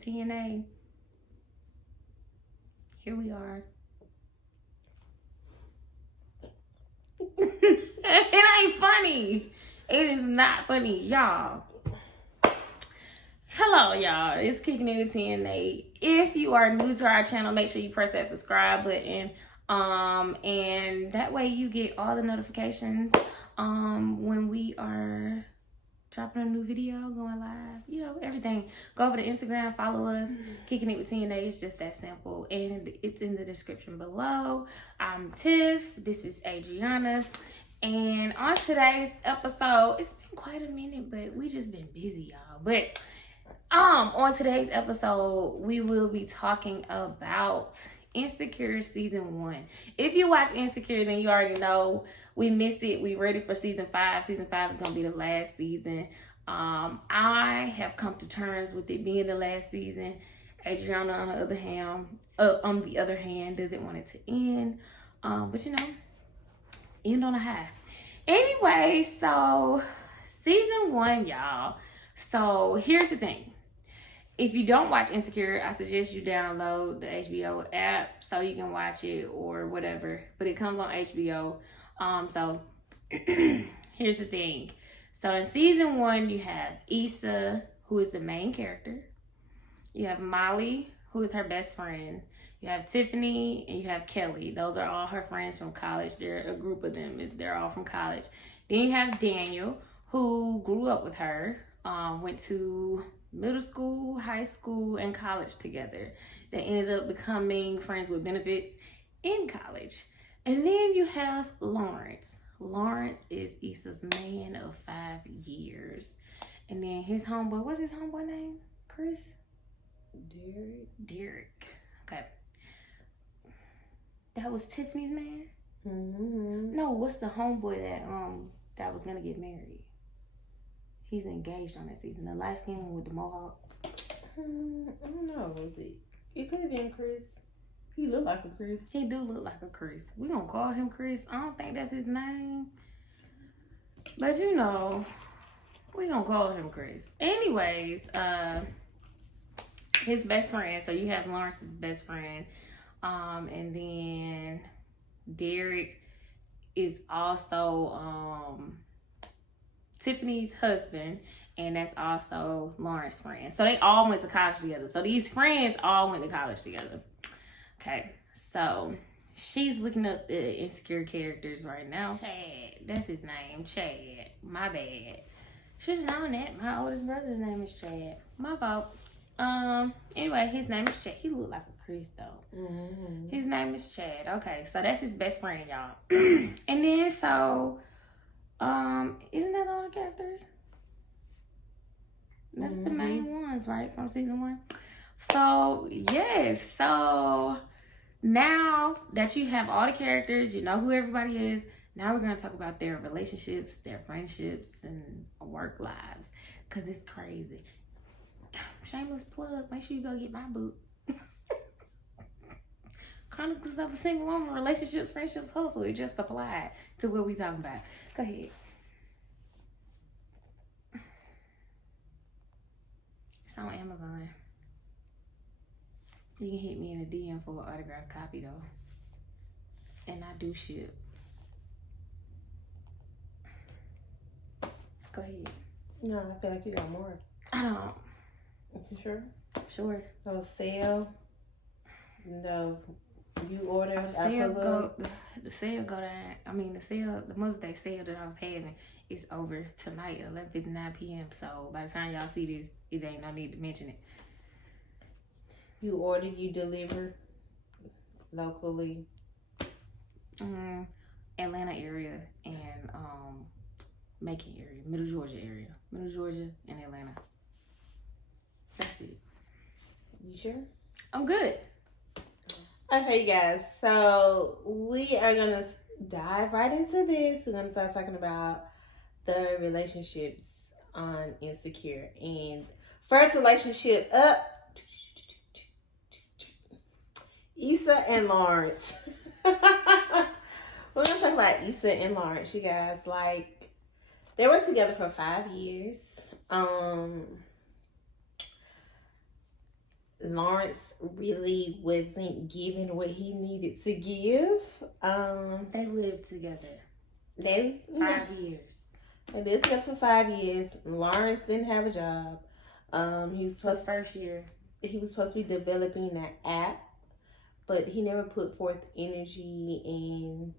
with TNA. Here we are. It ain't funny. It is not funny, y'all. Hello, y'all. It's Kicking It with TNA. If you are new to our channel, make sure you press that subscribe button. And that way you get all the notifications when we are dropping a new video, going live, you know, everything. Go over to Instagram, follow us, Kicking It with TNA. It's just that simple, and it's in the description below. I'm Tiff. This is Adriana, and on today's episode, it's been quite a minute, but we just been busy, y'all. But on today's episode, we will be talking about Insecure season 1. If you watch Insecure, then you already know we missed it. We ready for season 5. Season 5 is gonna be the last season. I have come to terms with it being the last season. Adriana, on the other hand, doesn't want it to end. But you know, end on a high. Anyway, so season 1, y'all. So here's the thing. If you don't watch Insecure, I suggest you download the HBO app so you can watch it or whatever. But it comes on HBO. So here's the thing. So in season 1, you have Issa, who is the main character. You have Molly, who is her best friend. You have Tiffany and you have Kelly. Those are all her friends from college. They're a group of them. They're all from college. Then you have Daniel, who grew up with her, went to middle school, high school, and college together. They ended up becoming friends with benefits in college. And then you have Lawrence. Lawrence is Issa's man of 5 years. And then his homeboy, what's his homeboy name? Chris? Derek. Okay. That was Tiffany's man? Mm-hmm. No, what's the homeboy that was gonna get married? He's engaged on that season. The light skin one with the mohawk. I don't know. Was it? It could have been Chris. He looked like a Chris. He do look like a Chris. We gonna call him Chris. I don't think that's his name. But you know, we gonna call him Chris. Anyways, his best friend. So you have Lawrence's best friend. And then Derek is also Tiffany's husband, and that's also Lawrence's friend. So they all went to college together. So these friends all went to college together. Okay, so she's looking up the Insecure characters right now. Chad, that's his name, Chad. My bad. Should have known that. My oldest brother's name is Chad. My fault. Anyway, his name is Chad. He looked like a Chris though. Mm-hmm. His name is Chad. Okay, so that's his best friend, y'all. And then so isn't that all the characters? That's the main ones, right? From season 1. So, yes. So, now that you have all the characters, you know who everybody is. Now we're going to talk about their relationships, their friendships, and work lives. Because it's crazy. Shameless plug. Make sure you go get my book. Chronicles of a Single Woman, Relationships, Friendships, Hustle. It just applied to what we talking about. Go ahead. It's on Amazon. You can hit me in a DM for an autographed copy though. And I do ship. Go ahead. No, I feel like you got more. I don't. You sure? Sure. No sale. No, you order. The sales go down. I mean, the Mother's Day sale that I was having is over tonight at 11:59 p.m. So by the time y'all see this, it ain't no need to mention it. You order, you deliver locally. Atlanta area and Macon area, Middle Georgia and Atlanta. That's it. You sure? I'm good. Okay, you guys. So we are gonna dive right into this. We're gonna start talking about the relationships on Insecure. And first relationship up, Issa and Lawrence. We're gonna talk about Issa and Lawrence, you guys. Like, they were together for 5 years. Lawrence really wasn't giving what he needed to give. They lived together. They 5 years. They lived together for 5 years. Lawrence didn't have a job. He was supposed first year. He was supposed to be developing that app, but he never put forth energy and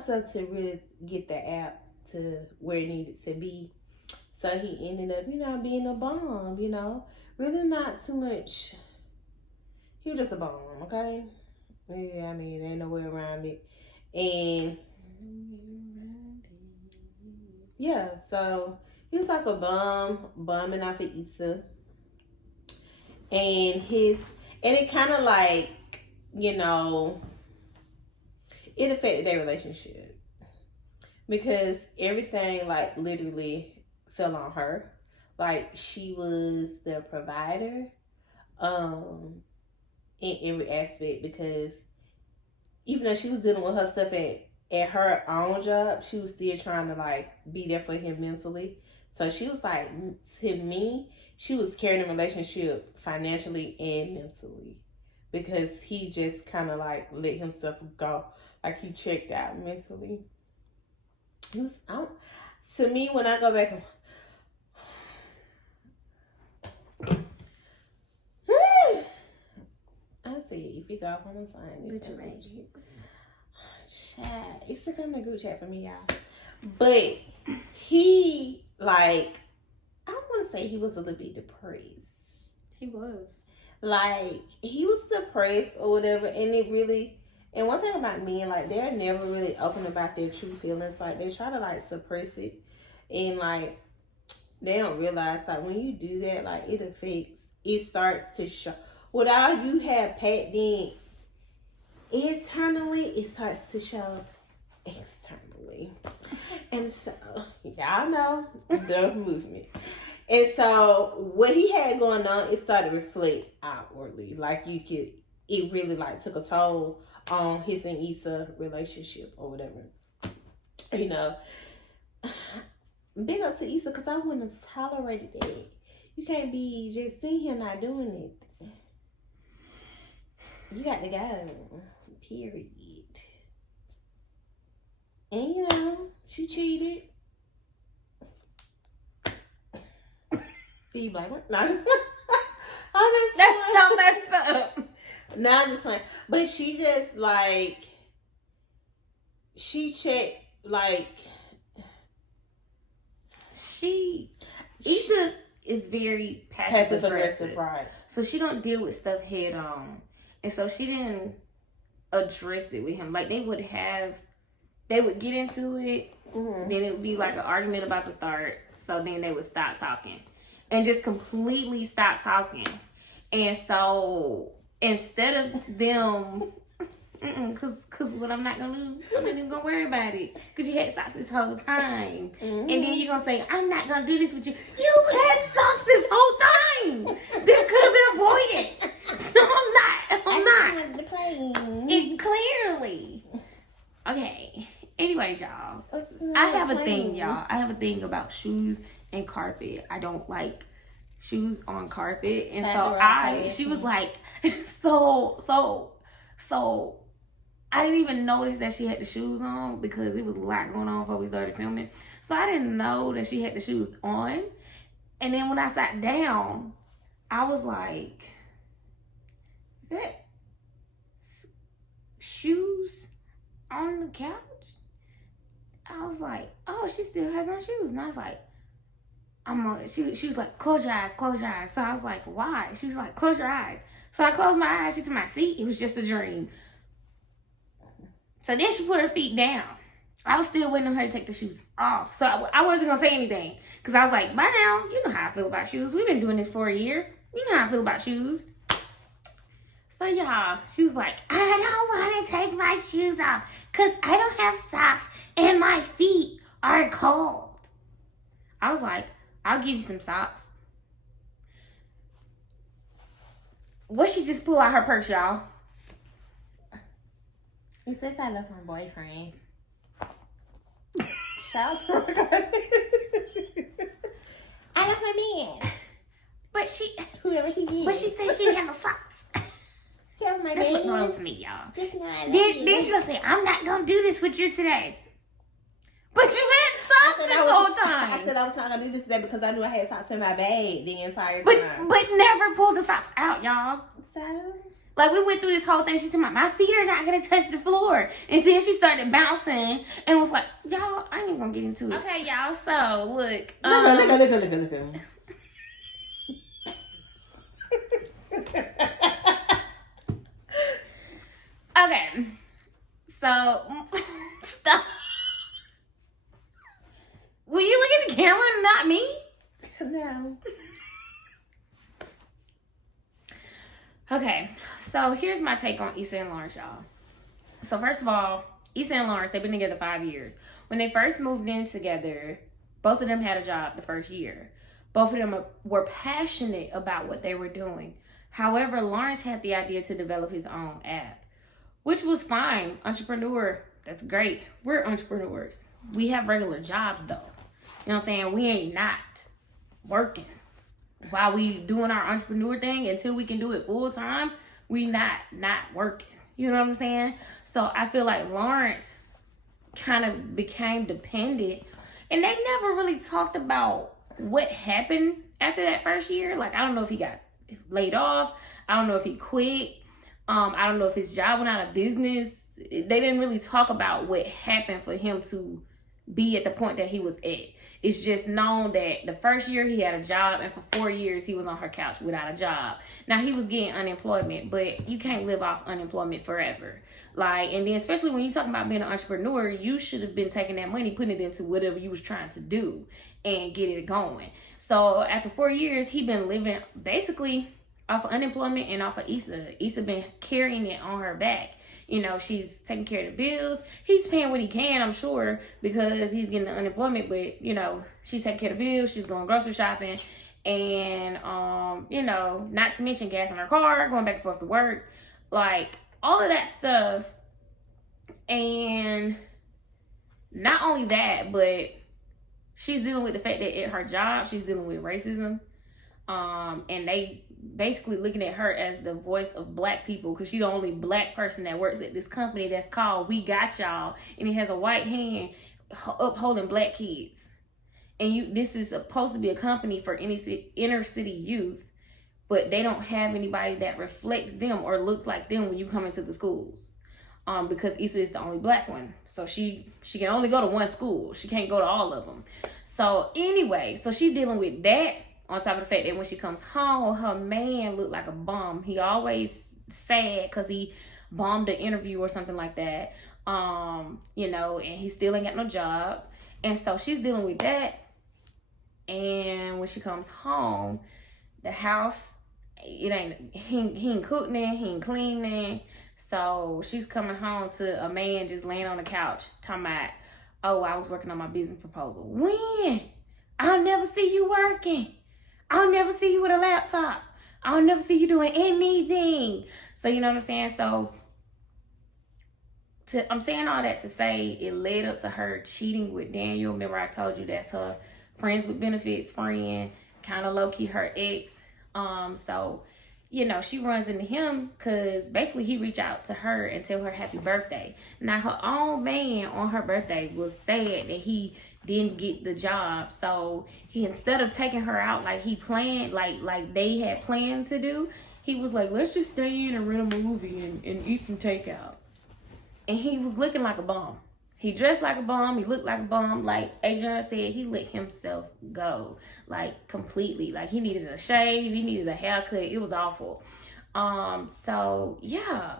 stuff to really get the app to where it needed to be. So he ended up, being a bum. Really not too much. He was just a bum, okay? Yeah, I mean, there ain't no way around it. And yeah, so he was like a bumming off of Issa. And it kind of like, it affected their relationship. Because everything, like, literally fell on her. Like, she was the provider in every aspect, because even though she was dealing with her stuff at her own job, she was still trying to, like, be there for him mentally. So she was like, to me, she was carrying the relationship financially and mentally, because he just kind of like let himself go. Like, he checked out mentally. To me, when I go back, I'll see if you go from the sign. Chat. It's like on the group chat for me, y'all. But he, like, I don't want to say he was a little bit depressed. He was. Like, he was depressed or whatever, and one thing about men, like, they're never really open about their true feelings. Like, they try to, like, suppress it, and, like, they don't realize, like, when you do that, like, it starts to show. Without you have packed in internally, it starts to show externally. And so, y'all know the movement. And so, what he had going on, it started to reflect outwardly. Like, it really, like, took a toll on his and Issa relationship or whatever. Big up to Issa, because I wouldn't have tolerated that. You can't be just sitting here not doing it. You got to go. Period. And, she cheated. Do you blame her? No, I'm just That's so messed up. No, I'm just playing. But she just, like, she checked, like, Issa is very passive aggressive, right? So she don't deal with stuff head on, and so she didn't address it with him. Like, they would get into it, then it would be like an argument about to start. So then they would stop talking and just completely stop talking. And so instead of them, cause what I'm not gonna do, I'm not even gonna worry about it. Cause you had socks this whole time, and then you're gonna say, I'm not gonna do this with you. You had socks this whole time. This could have been avoided. So I'm not. It clearly. Okay. Anyways, y'all. I have a thing, y'all. I have a thing about shoes and carpet. I don't like shoes on carpet. And so she was like, so I didn't even notice that she had the shoes on because it was a lot going on before we started filming. So I didn't know that she had the shoes on. And then when I sat down, I was like, is that shoes on the couch? I was like, oh, she still has on shoes. And I was like, she was like, close your eyes, close your eyes. So I was like, why? She was like, close your eyes. So I closed my eyes, she took my seat. It was just a dream. So then she put her feet down. I was still waiting on her to take the shoes off. So I wasn't going to say anything. Because I was like, by now, you know how I feel about shoes. We've been doing this for a year. You know how I feel about shoes. So y'all, she was like, I don't want to take my shoes off. Because I don't have socks and my feet are cold. I was like, I'll give you some socks. What she just pull out her purse, y'all? It says I love my boyfriend. Shout out to my I love my man. But Whoever he is. But she said she didn't have no socks. Tell my That's what babies. throws me, y'all. Just know I love Then you. she'll say, I'm not going to do this with you today. But you had socks this whole time. I said I was not going to do this today because I knew I had socks in my bag the entire But time. never pull the socks out, y'all. So? Like, we went through this whole thing. She told me, my feet are not going to touch the floor. And then she started bouncing and was like, y'all, I ain't going to get into it. Okay, y'all, so, look. Look. Okay. So, stop. Will you look at the camera and not me? No. Okay, so here's my take on Issa and Lawrence, y'all. So first of all, Issa and Lawrence, they've been together 5 years. When they first moved in together, both of them had a job the first year. Both of them were passionate about what they were doing. However, Lawrence had the idea to develop his own app, which was fine. Entrepreneur, that's great. We're entrepreneurs. We have regular jobs though. You know what I'm saying? We ain't not working. While we doing our entrepreneur thing, until we can do it full time, we not working. You know what I'm saying? So I feel like Lawrence kind of became dependent, and they never really talked about what happened after that first year. Like, I don't know if he got laid off. I don't know if he quit. I don't know if his job went out of business. They didn't really talk about what happened for him to be at the point that he was at. It's just known that the first year he had a job, and for 4 years he was on her couch without a job. Now, he was getting unemployment, but you can't live off unemployment forever. Like, and then especially when you're talking about being an entrepreneur, you should have been taking that money, putting it into whatever you was trying to do and get it going. So after 4 years, he been living basically off of unemployment and off of Issa. Issa been carrying it on her back. You know, she's taking care of the bills. He's paying what he can, I'm sure, because he's getting the unemployment. But, you know, she's taking care of the bills. She's going grocery shopping. And, you know, not to mention gas in her car, going back and forth to work. Like, all of that stuff. And not only that, but she's dealing with the fact that at her job, she's dealing with racism. And they basically looking at her as the voice of black people, because she's the only black person that works at this company that's called We Got Y'all, and it has a white hand upholding black kids. And this is supposed to be a company for inner city youth, but they don't have anybody that reflects them or looks like them when you come into the schools. Because Issa is the only black one, so she can only go to one school. She can't go to all of them. So anyway, so she's dealing with that. On top of the fact that when she comes home, her man looked like a bum. He always sad because he bombed an interview or something like that. You know, and he still ain't got no job. And so she's dealing with that. And when she comes home, the house, he ain't cooking, he ain't cleaning. So she's coming home to a man just laying on the couch talking about, oh, I was working on my business proposal. When? I'll never see you working. I'll never see you with a laptop. I'll never see you doing anything. So, you know what I'm saying? So, I'm saying all that to say it led up to her cheating with Daniel. Remember, I told you that's her friends with benefits friend, kind of low-key her ex. So, you know, she runs into him because basically he reached out to her and tell her happy birthday. Now, her own man on her birthday was sad that he didn't get the job. So he, instead of taking her out like he planned, like they had planned to do, he was like, let's just stay in and rent a movie and eat some takeout. And he was looking like a bum. He dressed like a bum. He looked like a bum. Like Adrian said, he let himself go, like completely. Like he needed a shave. He needed a haircut. It was awful. So yeah.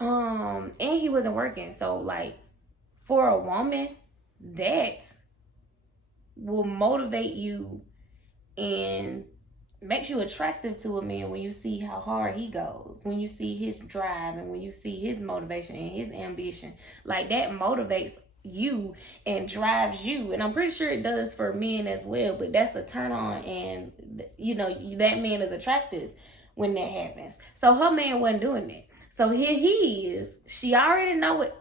And he wasn't working. So like for a woman, that will motivate you and makes you attractive to a man when you see how hard he goes, when you see his drive, and when you see his motivation and his ambition. Like that motivates you and drives you. And I'm pretty sure it does for men as well, but that's a turn on, and you know, that man is attractive when that happens. So her man wasn't doing that. So here he is. She already know it.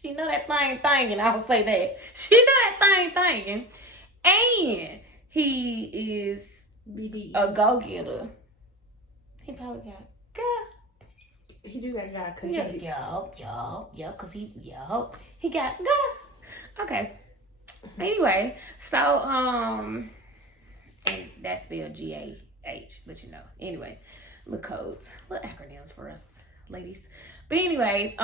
She know that thing thinking. I would say that. She know that thing thinking. And he is BDE. A go-getter. He probably got God. He do got God because he got God. Okay. Anyway, so and that's spelled G-A-H, but you know. Anyway, little codes, little acronyms for us ladies. But anyways,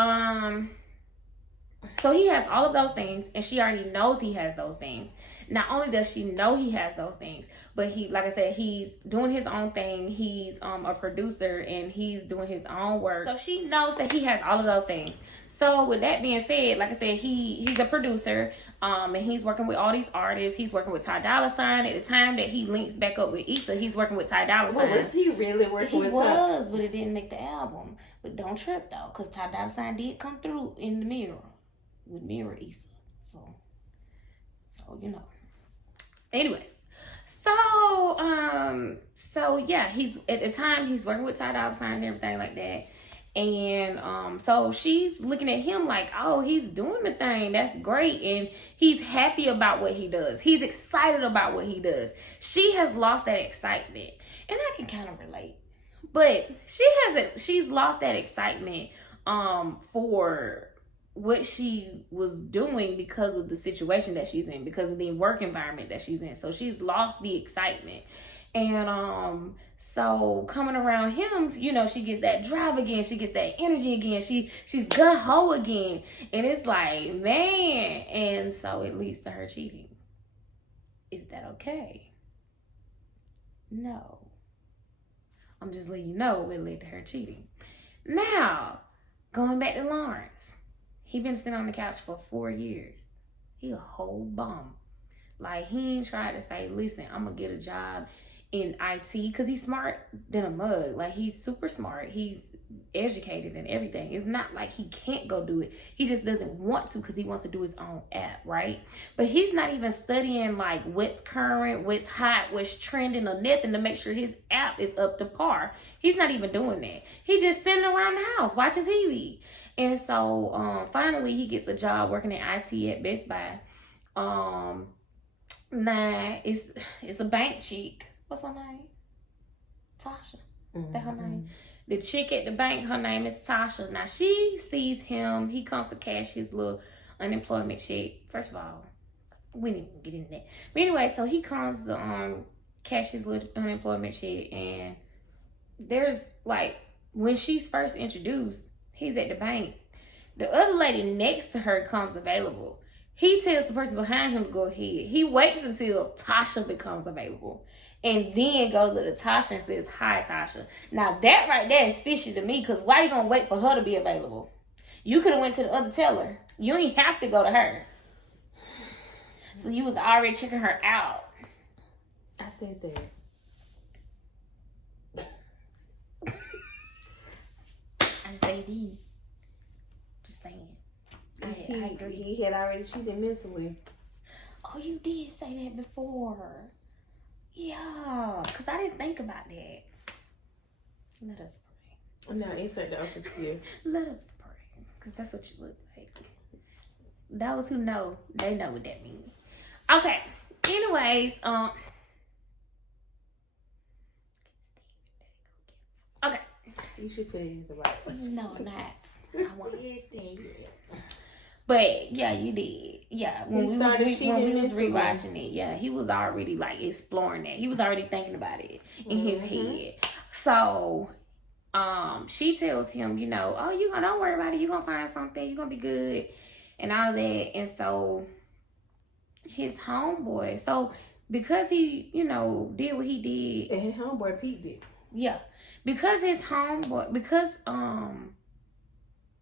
so he has all of those things, and she already knows he has those things. Not only does she know he has those things, but he, like I said, he's doing his own thing. He's a producer, and he's doing his own work. So she knows that he has all of those things. So with that being said, like I said, he's a producer, and he's working with all these artists. He's working with Ty Dolla $ign. At the time that he links back up with Issa, he's working with Ty Dolla $ign. Well, was he really working with her? He was, but it didn't make the album. But don't trip though, because Ty Dolla $ign did come through in the mirror with Mirror Issa. So you know. Anyways, so yeah, he's at the time he's working with Ty Dolla $ign and everything like that. And so she's looking at him like, oh, he's doing the thing. That's great. And he's happy about what he does. He's excited about what he does. She has lost that excitement. And I can kind of relate. But she's lost that excitement for what she was doing because of the situation that she's in, because of the work environment that she's in. So she's lost the excitement. And so coming around him, you know, she gets that drive again. She gets that energy again. She's gung-ho again. And it's like, man. And so it leads to her cheating. Is that okay? No. I'm just letting you know it led to her cheating. Now, going back to Lawrence. He been sitting on the couch for 4 years. He a whole bum. Like, he ain't tried to say, listen, I'm going to get a job in IT, because he's smart than a mug. Like, he's super smart. He's educated and everything. It's not like he can't go do it. He just doesn't want to because he wants to do his own app, right? But he's not even studying, like, what's current, what's hot, what's trending or nothing to make sure his app is up to par. He's not even doing that. He's just sitting around the house watching TV. And so, finally, he gets a job working in IT at Best Buy. Now, it's a bank chick. What's her name? Tasha. Mm-hmm. That's her name. The chick at the bank, her name is Tasha. Now, she sees him. He comes to cash his little unemployment check. First of all, we didn't even get into that. But anyway, so he comes to cash his little unemployment check. And there's, like, when she's first introduced, he's at the bank. The other lady next to her comes available. He tells the person behind him to go ahead. He waits until Tasha becomes available. And then goes up to Tasha and says, hi, Tasha. Now, that right there is fishy to me, because why you going to wait for her to be available? You could have went to the other teller. You ain't have to go to her. So you was already checking her out. I said that. I say thee. Just saying. I agree. He had already cheated mentally. Oh, you did say that before. Yeah, because I didn't think about that. Let us pray. No, insert the office here. Let us pray, because that's what you look like. Those who know, they know what that means. Okay. Anyways, okay. You should put it in the right place. No, not. I want it. But yeah, you did. Yeah, when we was rewatching it, yeah, he was already like exploring that. He was already thinking about it in his head. So, she tells him, you know, oh, don't worry about it. You're gonna find something. You're gonna be good, and all of that. And so, his homeboy. So because he, you know, did what he did, and his homeboy Pete did. Yeah, because his homeboy,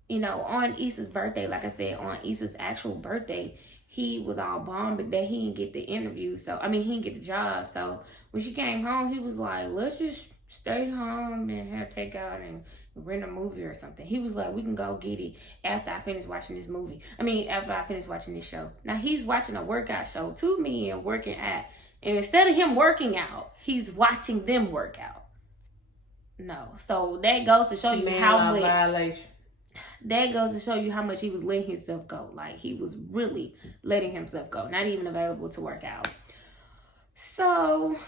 you know, on Issa's birthday, like I said, on Issa's actual birthday, he was all bummed that he didn't get the interview. So, I mean, he didn't get the job. So, when she came home, he was like, let's just stay home and have takeout and rent a movie or something. He was like, we can go get it after I finish watching this movie. After I finish watching this show. Now, he's watching a workout show, 2 men working out. And instead of him working out, he's watching them work out. No. So, that goes to show you how much... violation. That goes to show you how much he was letting himself go. Like, he was really letting himself go. Not even available to work out. So,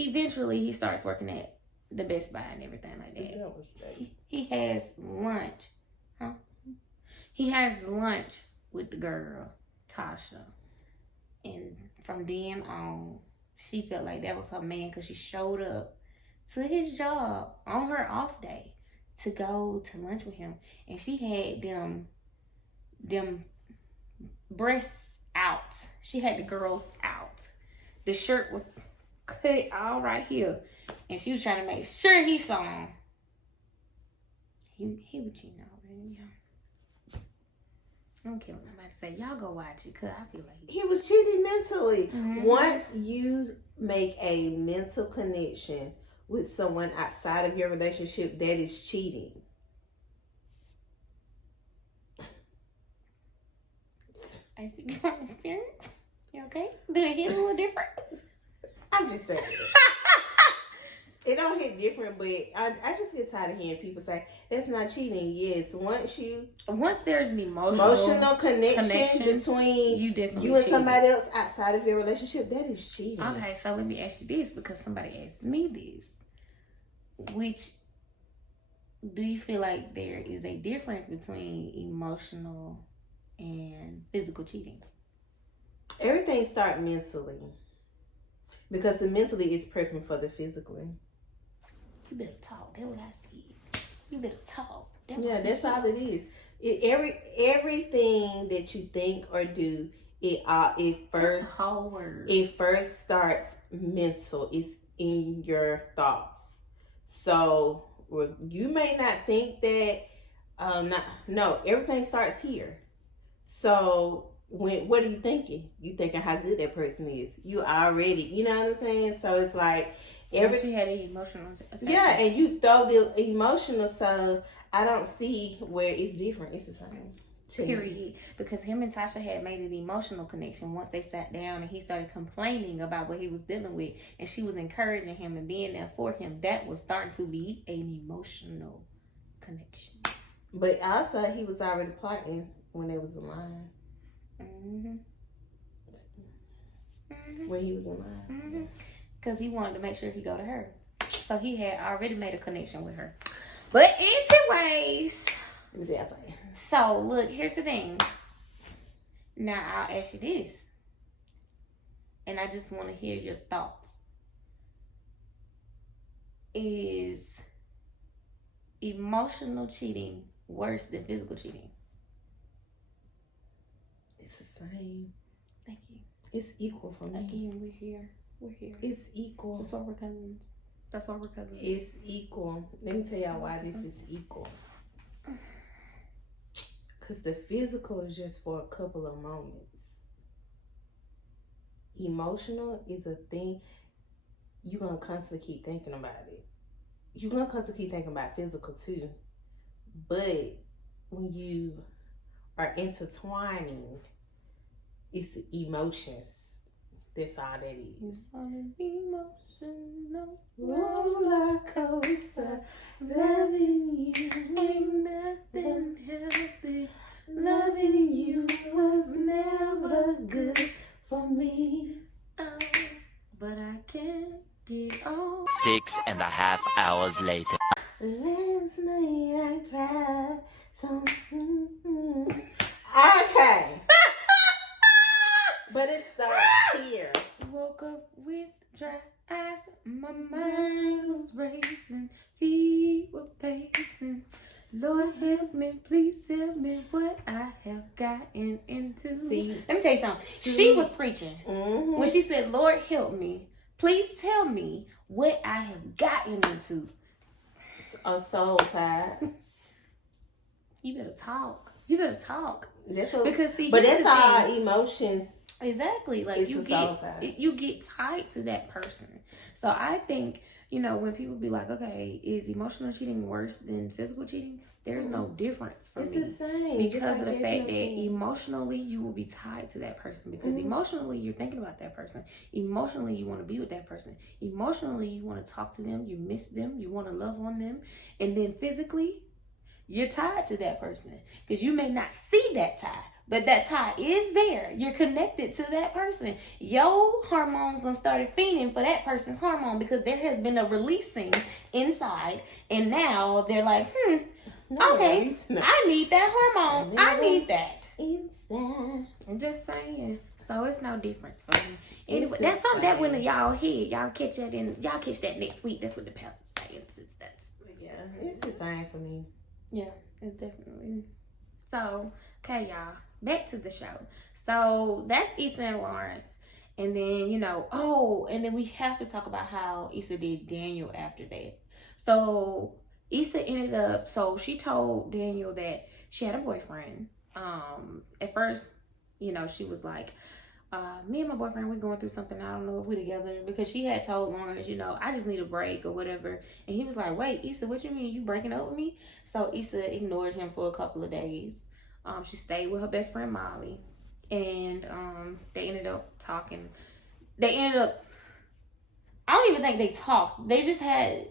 Eventually, he starts working at the Best Buy and everything like that. He has lunch. Huh? He has lunch with the girl, Tasha. And from then on, she felt like that was her man because she showed up to his job on her off day to go to lunch with him. And she had them breasts out. She had the girls out. The shirt was cut all right here. And she was trying to make sure he saw him. He was cheating already, y'all. I don't care what nobody say. Y'all go watch it, because I feel like he was cheating mentally. Mm-hmm. Once you make a mental connection with someone outside of your relationship, that is cheating. I see from experience. You okay? Do it hit a little different? I'm just saying. It don't hit different, but I just get tired of hearing people say that's not cheating. Yes, once there's an emotional connection between you and somebody else outside of your relationship, that is cheating. Okay, so let me ask you this, because somebody asked me this. Which do you feel like there is a difference between emotional and physical cheating? Everything starts mentally, because the mentally is prepping for the physically. You better talk. That's what I said. You better talk. That's all it is. Everything that you think or do, it first starts mental. It's in your thoughts. So you may not think that. No, everything starts here. So what are you thinking? You thinking how good that person is. You already, you know what I'm saying? So it's like. She had an emotional attachment. Yeah, and you throw the emotional, so I don't see where it's different. It's the same. Period. Because him and Tasha had made an emotional connection once they sat down and he started complaining about what he was dealing with, and she was encouraging him and being there for him. That was starting to be an emotional connection. But also, he was already plotting when they was aligned. Mm-hmm. When he was aligned. Mm-hmm. Because he wanted to make sure he go to her. So he had already made a connection with her. But anyways. Let me see outside. So look, here's the thing. Now I'll ask you this. And I just want to hear your thoughts. Is emotional cheating worse than physical cheating? It's the same. Thank you. It's equal for me. Again, we're here. It's equal. That's why we're cousins. It's equal. Let me tell y'all why this is equal. Because the physical is just for a couple of moments. Emotional is a thing you're going to constantly keep thinking about it. You're going to constantly keep thinking about physical too. But when you are intertwining, it's emotions. That's all that is. Emotional roller coaster, loving you ain't nothing healthy. Loving you was never good for me. But I can't get on. 6.5 hours later. Last night I cried so. Okay. But it starts here. Woke up with dry eyes, my mind was racing, feet were pacing. Lord help me, please tell me what I have gotten into. See, let me tell you something. She was preaching when she said, Lord help me, please tell me what I have gotten into. A soul tie. You better talk. That's what, because see, but that's our emotions. Exactly. Like you get tied to that person. So I think, when people be like, okay, is emotional cheating worse than physical cheating? There's no difference for me. It's the same. Because of the fact that emotionally you will be tied to that person. Because emotionally you're thinking about that person. Emotionally you want to be with that person. Emotionally you want to talk to them. You miss them. You want to love on them. And then physically you're tied to that person. Because you may not see that tie, But that tie is there. You're connected to that person. Your hormones gonna start feeding for that person's hormone because there has been a releasing inside, and now they're like, okay, I need that hormone. I need that. Inside. I'm just saying. So it's no difference for me. Anyway, that's something that when y'all hear, y'all catch that next week. That's what the pastor's saying. Since that's it's the same for me. Yeah, it's definitely. So, okay, y'all. Back to the show. So that's Issa and Lawrence. And then, and then we have to talk about how Issa did Daniel after that. So Issa ended up, she told Daniel that she had a boyfriend. At first, she was like, me and my boyfriend, we're going through something. I don't know if we're together, because she had told Lawrence, I just need a break or whatever. And he was like, wait, Issa, what you mean? You breaking up with me? So Issa ignored him for a couple of days. She stayed with her best friend, Molly. And they ended up talking. I don't even think they talked. They didn't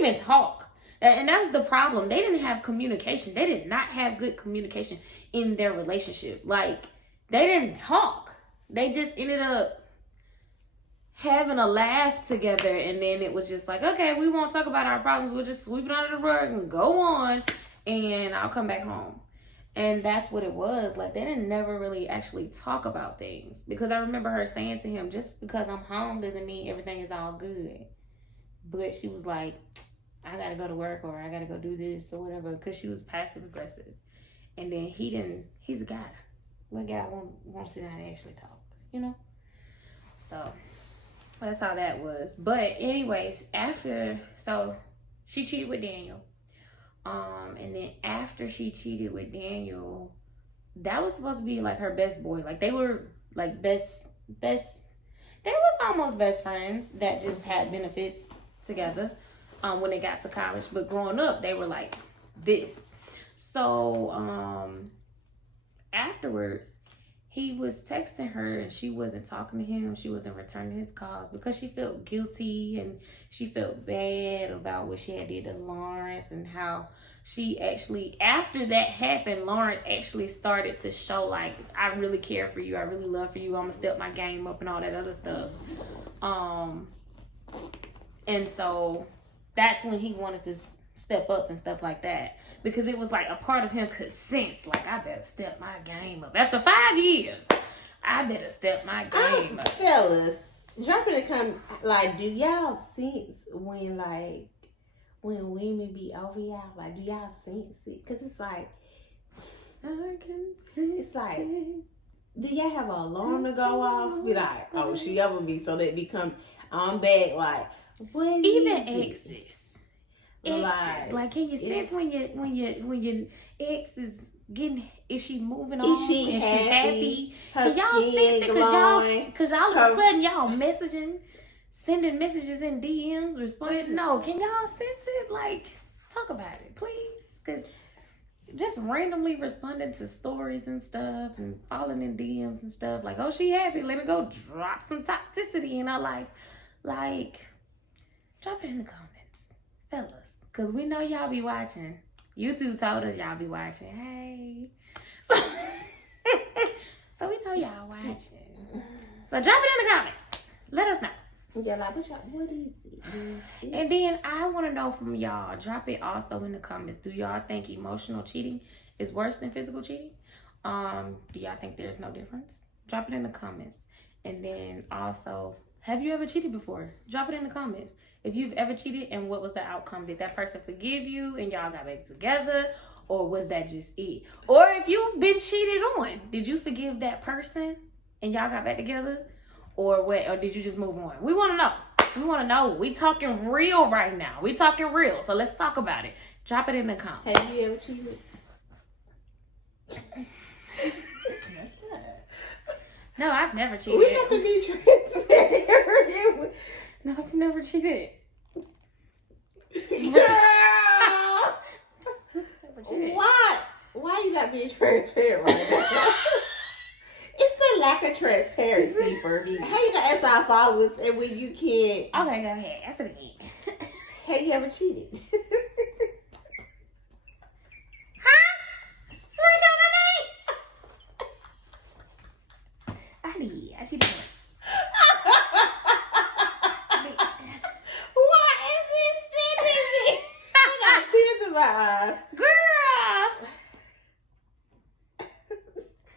even talk. And that's the problem. They didn't have communication. They did not have good communication in their relationship. Like, they didn't talk. They just ended up having a laugh together, and then it was just like, okay, we won't talk about our problems. We'll just sweep it under the rug and go on, and I'll come back home. And that's what it was. Like, they didn't never really actually talk about things, because I remember her saying to him, just because I'm home doesn't mean everything is all good. But she was like, I gotta go to work, or I gotta go do this or whatever, because she was passive aggressive. And then he's a guy. What guy won't sit down and actually talk, So that's how that was. But anyways, she cheated with Daniel. And then after she cheated with Daniel, that was supposed to be like her best boy. Like, they were like best. They was almost best friends that just had benefits together when they got to college. But growing up, they were like this. So afterwards, he was texting her and she wasn't talking to him. She wasn't returning his calls because she felt guilty and she felt bad about what she had did to Lawrence, and how she actually, after that happened, Lawrence actually started to show, like, I really care for you. I really love for you. I'm going to step my game up and all that other stuff. And so that's when he wanted to step up and stuff like that. Because it was like a part of him could sense, like, I better step my game up. After 5 years, I better step my game up. Fellas, drop in the comment, like, do y'all sense when women be over y'all? Like, do y'all sense it? Because it's like, do y'all have an alarm to go off? Be like, oh, she over me, so that become, I'm back, like, what even is exes. it? Like, can you sense when your ex is getting, is she moving on? Is she happy? Can y'all sense it? Because all of a sudden y'all messaging, sending messages in DMs, responding. No, can y'all sense it? Like, talk about it, please. Because just randomly responding to stories and stuff and falling in DMs and stuff. Like, oh, she happy. Let me go drop some toxicity in her life. Like, drop it in the comments, fellas. Because we know y'all be watching. YouTube told us y'all be watching. Hey. So we know y'all watching. So drop it in the comments. Let us know. Yeah, like, what is it? And then I want to know from y'all. Drop it also in the comments. Do y'all think emotional cheating is worse than physical cheating? Do y'all think there's no difference? Drop it in the comments. And then also, have you ever cheated before? Drop it in the comments. If you've ever cheated, and what was the outcome? Did that person forgive you and y'all got back together? Or was that just it? Or if you've been cheated on, did you forgive that person and y'all got back together? Or what? Or did you just move on? We want to know. We want to know. We talking real right now. We talking real. So let's talk about it. Drop it in the comments. Have you ever cheated? No, I've never cheated. We have to be transparent. No, I've never cheated. Girl! Why? Why you not being transparent right now? It's the lack of transparency for me. How you gonna ask our followers and when you can't? Okay, go ahead. Ask it again. Have you ever cheated? Huh? Switch on my name. cheated once. Why is this sending me? I got tears in my eyes. Girl!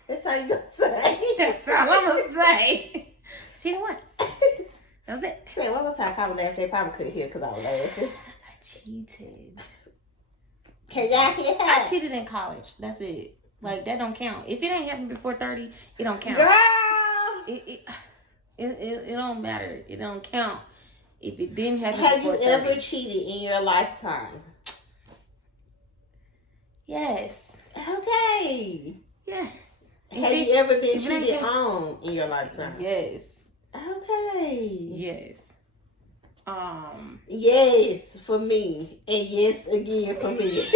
That's how you gonna say. That's all I'm gonna say. Cheated once. That was it. Say one more time. Probably laughed. They probably couldn't hear because I was laughing. I cheated. Can y'all hear? I cheated in college. That's it. Like, that don't count. If it ain't happened before 30, it don't count. Girl! It don't matter. It don't count. If it didn't happen Have before you 30. ever cheated in your lifetime? Yes. Okay. Yes. Have you ever been if it ain't cheated happened- on in your lifetime? Yes. Okay. Yes. Yes, for me. And yes again for me.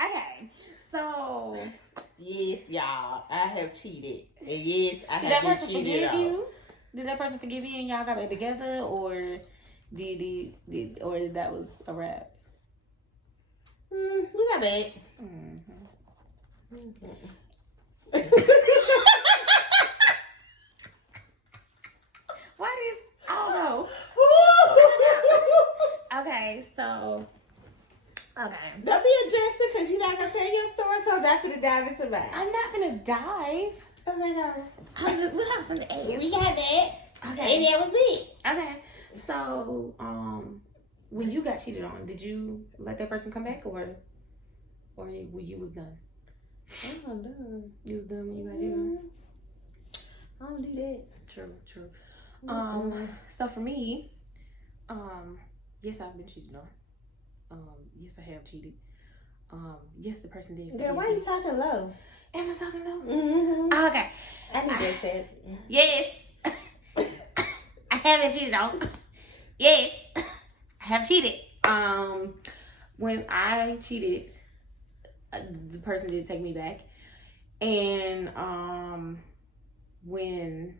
Okay. So, Yes, y'all. I have cheated. And yes, I did that have been person cheated forgive on. you? Did that person forgive you and y'all got back together, or did that was a wrap? We got back. What is? I don't know. Okay, so. Okay. Don't be adjusted because you're not going to tell your story, so I'm not going to dive into mine. I'm not gonna dive. Okay, no. I was just, what else from the ass? We got that. Okay. And that was it. Okay. So, when you got cheated on, did you let that person come back, or you was done? I'm done. You was done when you got cheated on? I don't do that. True. So for me, yes, I've been cheated on. Yes, I have cheated. Yes, the person did. Girl, why are you talking low? Am I talking low? Mm-hmm. Okay. I need that said. Yes. I haven't cheated on. Yes. I have cheated. When I cheated, the person did take me back. And when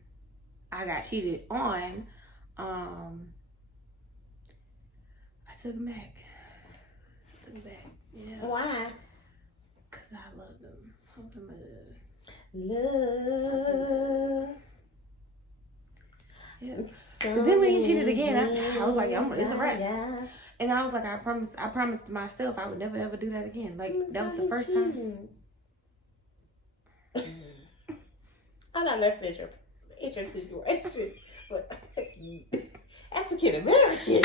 I got cheated on, I took him back. Yeah. Why? Because I loved him. I was in Love. love. Yeah. But then when he cheated again, I was like, it's a wrap. Yeah. And I was like, I promised myself I would never ever do that again. Like, that was the first time. I'm not laughing at your situation, but African American.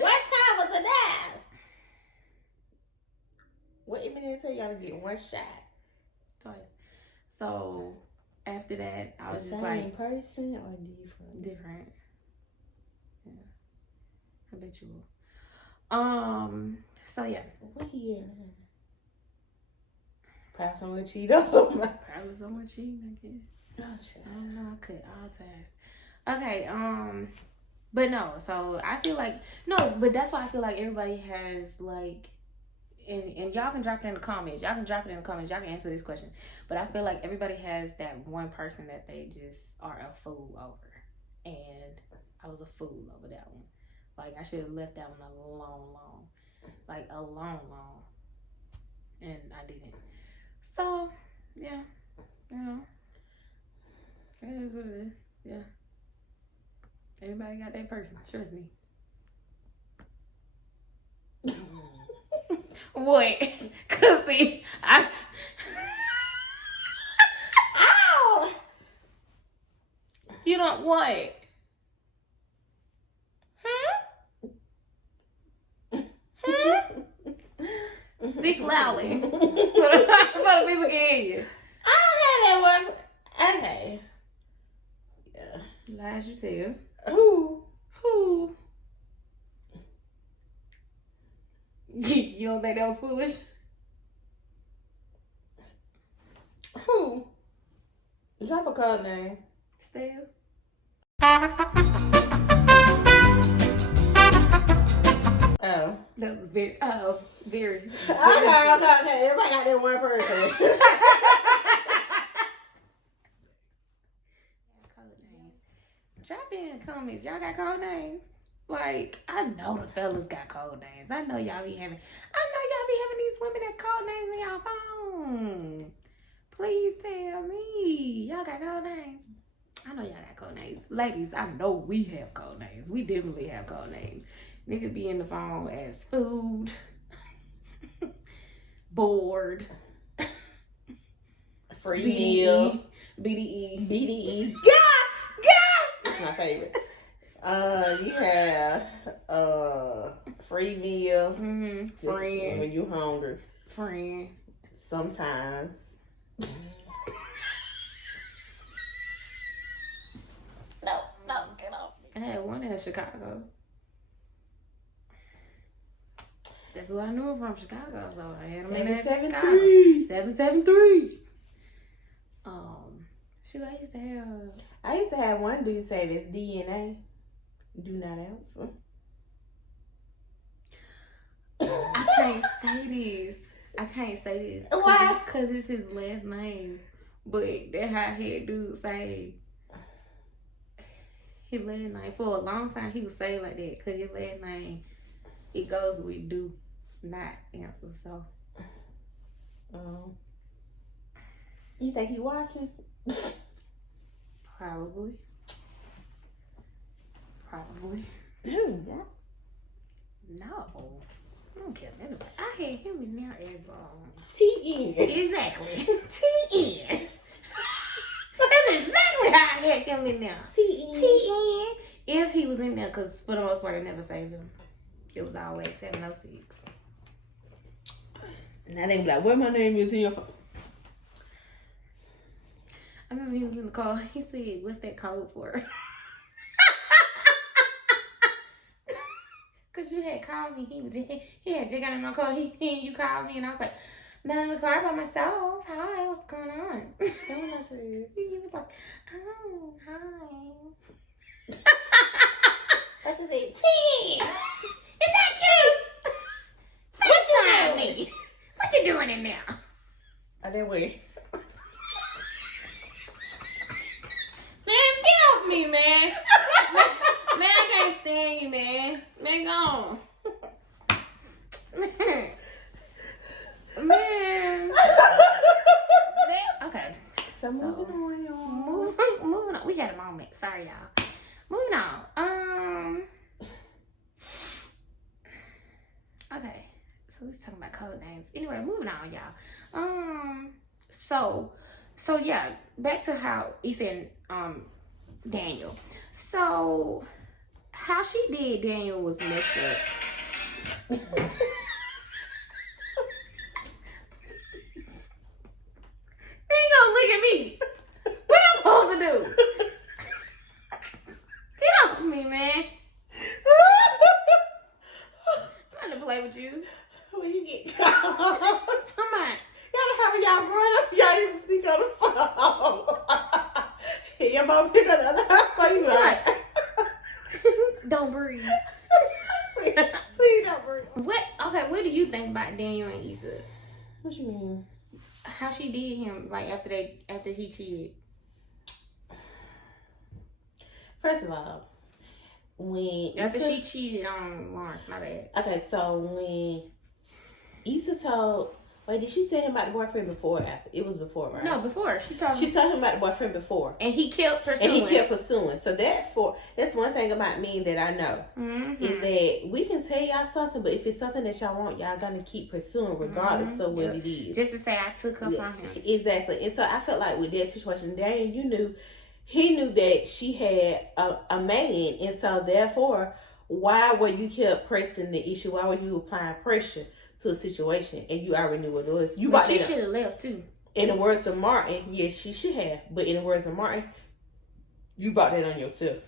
What time was it now? What minutes say you gotta get one shot? Twice. So after that, I was The just same like, person or different? Yeah, habitual. So yeah, What he in? Probably someone cheat or something. probably someone cheating. I guess. Oh shit. I don't know. I could all tasks. Okay. But no. So I feel like but that's why I feel like everybody has like, and y'all can drop it in the comments. Y'all can answer this question. But I feel like everybody has that one person that they just are a fool over, and I was a fool over that one. Like, I should have left that one alone, and I didn't. So yeah, it is what it is. Yeah, everybody got that person. Trust me. What? Cause see, Ow! You don't what? Speak loudly. For the people can hear you. I don't have that one. Okay. Yeah. Lies you tell. Who? You don't think that was foolish? Who? Drop a code name. Still. Oh. That was very. Okay. Everybody got that one person. Code names. Drop in the comments. Y'all got code names? Like, I know the fellas got code names. I know y'all be having these women that's code names in y'all phone. got code names. I know y'all got code names. Ladies, I know we have code names. We definitely have code names. Niggas be in the phone as food, bored, free BDE, meal, BDE. BDE. That's my favorite. You have free meal. Friend. When you hungry. Friend. Sometimes. No, get off. I had one in Chicago. That's who I knew from, Chicago. So I had him in that Chicago. 773. Shoot, I used to have one dude say this DNA. Do not answer. I can't say this. Why? Because it's his last name. But that's how head dude say his last name. For a long time, he would say like that. Because his last name, it goes with do not answer. So. You think he watching? Probably. Who? No. I don't care. I had him in there as TN. Exactly. TN. That's exactly how I had him in there. TN. If he was in there, because for the most part, I never saved him. It was always 706. Now they be like, what my name is in your phone? I remember he was in the call. He said, "What's that code for?" Cause you had called me. He had just got in my car. You called me, and I was like, "Not in the car by myself. Hi, what's going on?" He was like, "Oh, hi." I just said, "T, is that you? What you doing me? What you doing in there?" I didn't wait. Man, get off me, man. Man, I can't stand you, man. Man, go on. Man. Okay. So moving on, y'all. Moving on. We had a moment. Sorry, y'all. Moving on. Okay. So we're talking about code names. Anyway, moving on, y'all. So yeah, back to how Issa and Daniel. So how she did Daniel was messed up. You ain't gonna look at me. What I'm supposed to do? Get off me, man. I'm trying to play with you. Where you get Come on. Y'all growing up, y'all used to sneak on the phone. Your mom pick up the other half for you. Like, don't breathe. Please don't breathe. What do you think about Daniel and Issa? What you mean? How she did him, like after he cheated? First of all, when After she cheated on Lawrence, my bad. Okay, so when Issa told, wait, did she tell him about the boyfriend before or after? It was before, right? No, before. She told him about the boyfriend before. And he kept pursuing. So that's one thing about me that I know. Mm-hmm. Is that we can tell y'all something, but if it's something that y'all want, y'all gonna keep pursuing regardless of what it is. Just to say I took her from him. Exactly. And so I felt like with that situation, Daniel, he knew that she had a man, and so therefore, why were you kept pressing the issue? Why were you applying pressure to a situation, and you already knew what it was? But she should have left too. In the words of Martin, yes, she should have. But in the words of Martin, you brought that on yourself.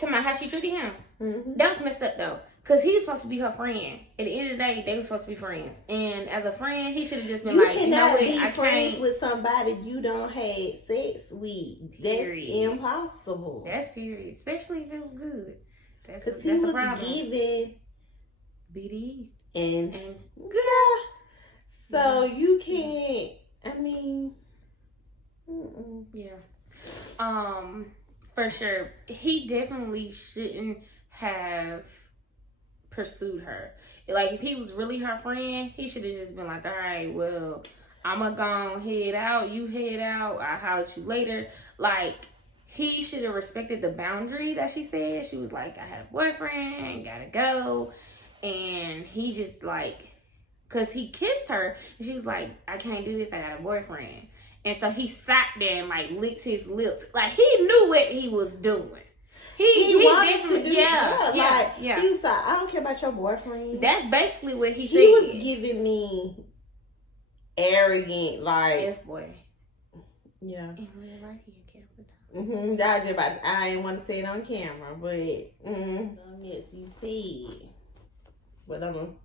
To my how she treated him. Mm-hmm. That was messed up though. Because he was supposed to be her friend. At the end of the day, they were supposed to be friends. And as a friend, he should have just been you like, cannot you know what? be friends with somebody you don't have sex with. That's impossible. That's period. Especially if it was good. Because he was giving BDE. And yeah. So you can't, I mean, yeah. For sure. He definitely shouldn't have pursued her. Like, if he was really her friend, he should have just been like, all right, well, I'ma go head out, you head out, I'll holler at you later. Like, he should have respected the boundary that she said. She was like, I have a boyfriend, gotta go. And he just like, cause he kissed her and she was like, I can't do this, I got a boyfriend. And so he sat there and like licked his lips. Like, he knew what he was doing. He wanted to do yeah. He was like, I don't care about your boyfriend. That's basically what he said. He was giving me arrogant, like F-boy. Yeah. And really like he I didn't want to say it on camera, but yes, you said. But I'm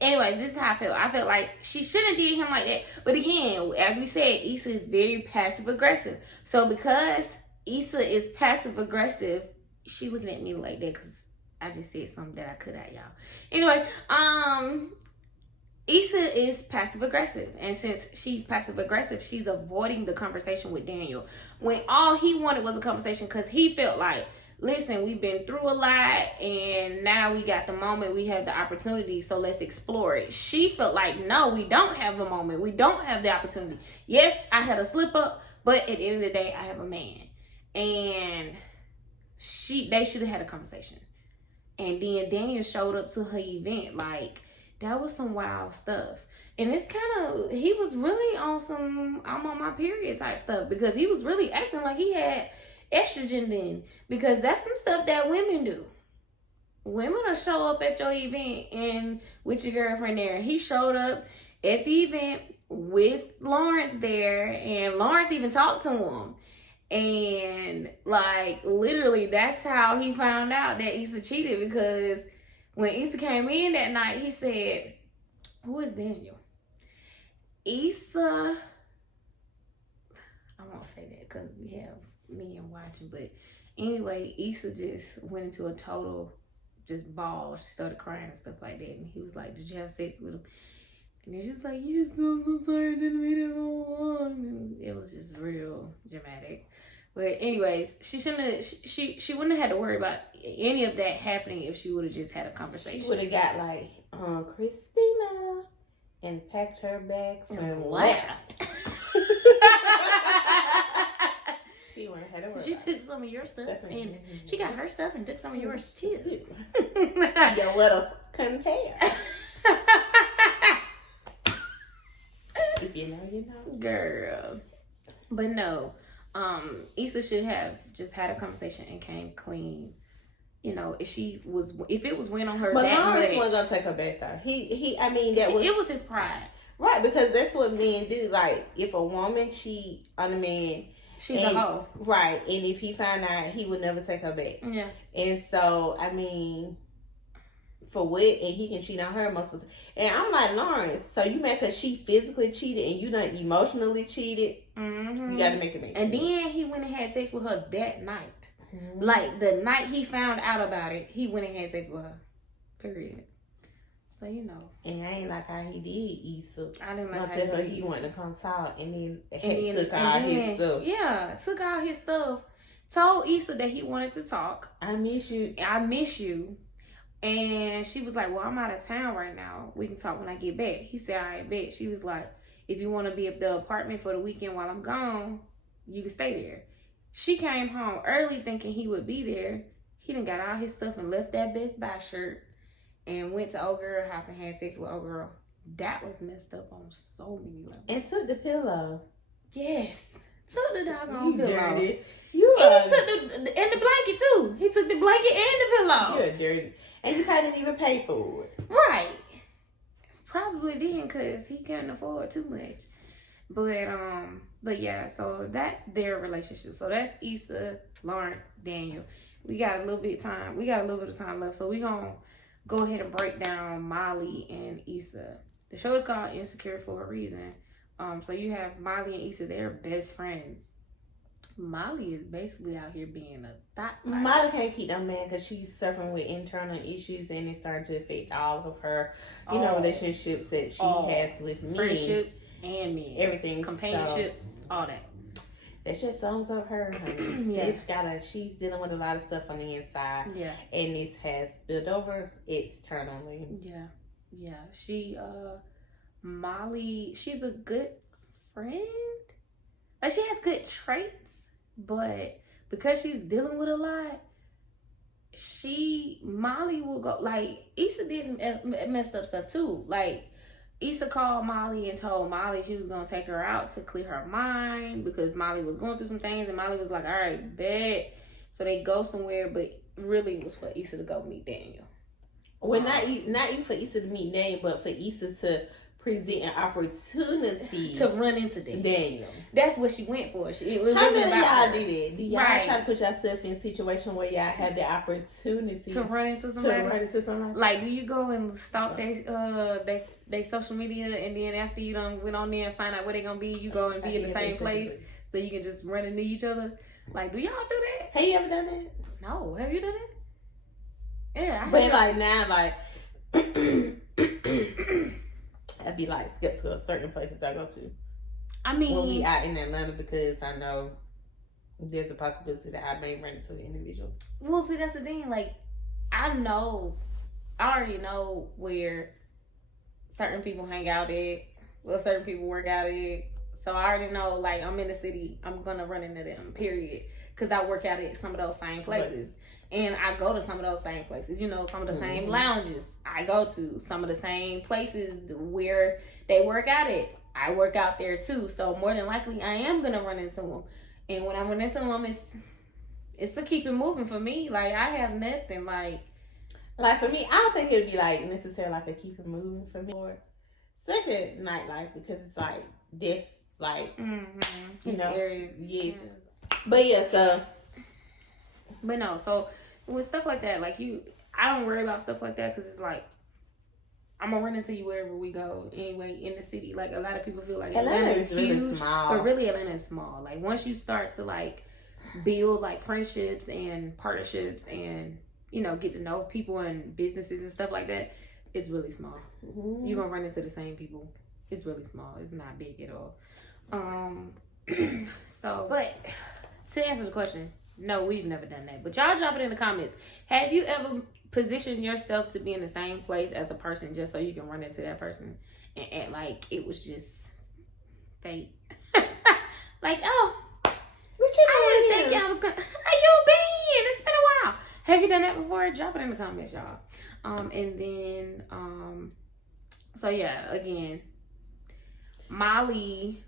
Anyways, this is how I feel. I felt like she shouldn't have did him like that. But again, as we said, Issa is very passive aggressive. So because Issa is passive aggressive, she looking at me like that because I just said something that I could at y'all. Anyway, Issa is passive aggressive, and since she's passive aggressive, she's avoiding the conversation with Daniel when all he wanted was a conversation, because he felt like, listen, we've been through a lot and now we got the moment, we have the opportunity, so let's explore it. She felt like, no, we don't have the moment, we don't have the opportunity. Yes, I had a slip up, but at the end of the day, I have a man, and they should have had a conversation. And then Daniel showed up to her event. Like, that was some wild stuff. And it's kind of, he was really on some I'm on my period type stuff, because he was really acting like he had estrogen then, because that's some stuff that women do. Women will show up at your event and with your girlfriend there. He showed up at the event with Lawrence there, and Lawrence even talked to him. And like, literally, that's how he found out that Issa cheated, because when Issa came in that night, he said, who is Daniel? Issa, I won't say that because we have men watching, but anyway, Issa just went into a total just ball. She started crying and stuff like that, and he was like, did you have sex with him? And it's just like, yes, I'm so sorry, didn't mean it all along. And it was just real dramatic. But anyways, she wouldn't have had to worry about any of that happening if she would have just had a conversation. She would have got like Christina and packed her bags and left. She wouldn't have had to worry. She took some of your stuff and she got her stuff and took some of yours too. You let us compare. If you know, you know. Girl. But no. Issa should have just had a conversation and came clean. You know, if it was weighing on her, but that Lawrence much, wasn't gonna take her back though. It was his pride, right? Because that's what men do. Like, if a woman cheat on a man, she's a hoe, right? And if he found out, he would never take her back. Yeah. And so, I mean, for what? And he can cheat on her most of the time. And I'm like, Lawrence, so you mad because she physically cheated and you done emotionally cheated? Mm-hmm. You got to make it make sense. And then he went and had sex with her that night. Mm-hmm. Like, the night he found out about it, he went and had sex with her. Period. So, you know. And I ain't like how he did, Issa. I didn't like how he wanted to come talk and then took all his stuff. Yeah, took all his stuff. Told Issa that he wanted to talk. I miss you. And she was like, well, I'm out of town right now. We can talk when I get back. He said, all right, bet. She was like, if you want to be at the apartment for the weekend while I'm gone, you can stay there. She came home early thinking he would be there. He done got all his stuff and left that Best Buy shirt and went to old girl house and had sex with old girl. That was messed up on so many levels. And took the pillow. Yes. Took the doggone pillow. Dirty. He took the blanket too. He took the blanket and the pillow. You're dirty. And you probably didn't even pay for it. Right. Probably didn't, because he couldn't afford too much. But yeah, so that's their relationship. So that's Issa, Lawrence, Daniel. We got a little bit of time left. So we're going to go ahead and break down Molly and Issa. The show is called Insecure for a reason. So you have Molly and Issa, they're best friends. Molly is basically out here being a thought fighter. Molly can't keep them man because she's suffering with internal issues, and it's starting to affect all of her, relationships that she has with men. Friendships and men. Everything. Companionships, all that. That just sums up her. She's dealing with a lot of stuff on the inside. Yeah. And this has spilled over externally. Yeah. Yeah. She, Molly, she's a good friend. Like, she has good traits, but because she's dealing with a lot, Molly will go, like, Issa did some messed up stuff too. Like, Issa called Molly and told Molly she was going to take her out to clear her mind because Molly was going through some things, and Molly was like, all right, bet. So they go somewhere, but really it was for Issa to go meet Daniel. Well, not even for Issa to meet Daniel, but for Issa to present an opportunity to run into Daniel. That's what she went for. How many of y'all do that? Do y'all try to put yourself in a situation where y'all have the opportunity to run into somebody? Like, do you go and stalk they social media, and then after you done went on there and find out where they gonna be, you go and be in the same place so you can just run into each other? Like, do y'all do that? Have you ever done that? No. Have you done it? Yeah. But like now, like I'd be like skeptical of certain places I go to. I mean, when we out in Atlanta, because I know there's a possibility that I may run into an individual. Well, see, that's the thing. Like, I already know where certain people hang out at, where certain people work out at. So I already know, like, I'm in the city, I'm gonna run into them, period. Because I work out at some of those same places. And I go to some of those same places, you know, some of the same lounges I go to, some of the same places where they work out at. I work out there too. So more than likely I am going to run into them. And when I run into them, it's to keep it moving for me. Like, I have nothing like for me, I don't think it would be like necessarily like a keep it moving for me. Or, especially at nightlife, because it's like this, like, you know, area. Yes. But yeah, so. But no, so with stuff like that, like I don't worry about stuff like that because it's like, I'm gonna run into you wherever we go anyway in the city. Like, a lot of people feel like Atlanta is huge, really small, but really Atlanta is small. Like, once you start to like build like friendships and partnerships and, you know, get to know people and businesses and stuff like that, it's really small. You're gonna run into the same people. It's really small. It's not big at all. So, but to answer the question, no, we've never done that. But y'all drop it in the comments. Have you ever positioned yourself to be in the same place as a person just so you can run into that person and act like it was just fate? Like, oh, I didn't think y'all was gonna. How you been? It's been a while. Have you done that before? Drop it in the comments, y'all. And then, so yeah, again, Molly,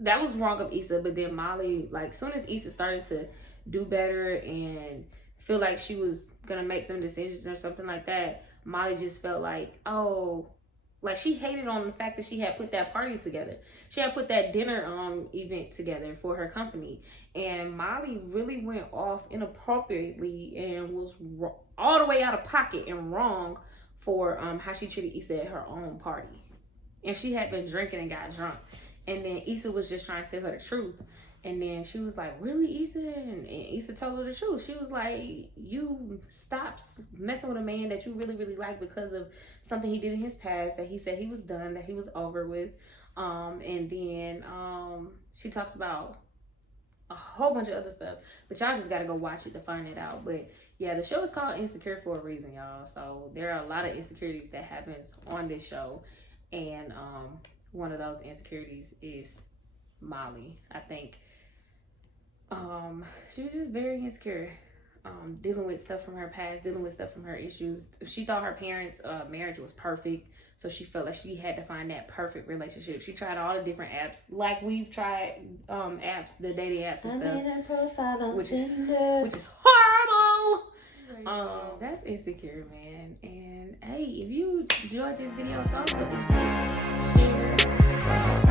that was wrong of Issa, but then Molly, like, soon as Issa started to do better and feel like she was gonna make some decisions or something like that, Molly just felt like, oh, like, she hated on the fact that she had put that party together. She had put that dinner event together for her company, and Molly really went off inappropriately and was all the way out of pocket and wrong for how she treated Issa at her own party. And she had been drinking and got drunk, and then Issa was just trying to tell her the truth. And then she was like, really, Issa? And Issa told her the truth. She was like, you stopped messing with a man that you really, really like because of something he did in his past that he said he was done, that he was over with. And then she talked about a whole bunch of other stuff. But y'all just got to go watch it to find it out. But yeah, the show is called Insecure for a reason, y'all. So there are a lot of insecurities that happens on this show. And one of those insecurities is Molly. I think she was just very insecure, dealing with stuff from her past, dealing with stuff from her issues. She thought her parents' marriage was perfect, so she felt like she had to find that perfect relationship. She tried all the different apps, like we've tried apps, the dating apps and stuff, which is horrible. That's insecure, man. And hey, if you enjoyed this video, thumbs up this video, share.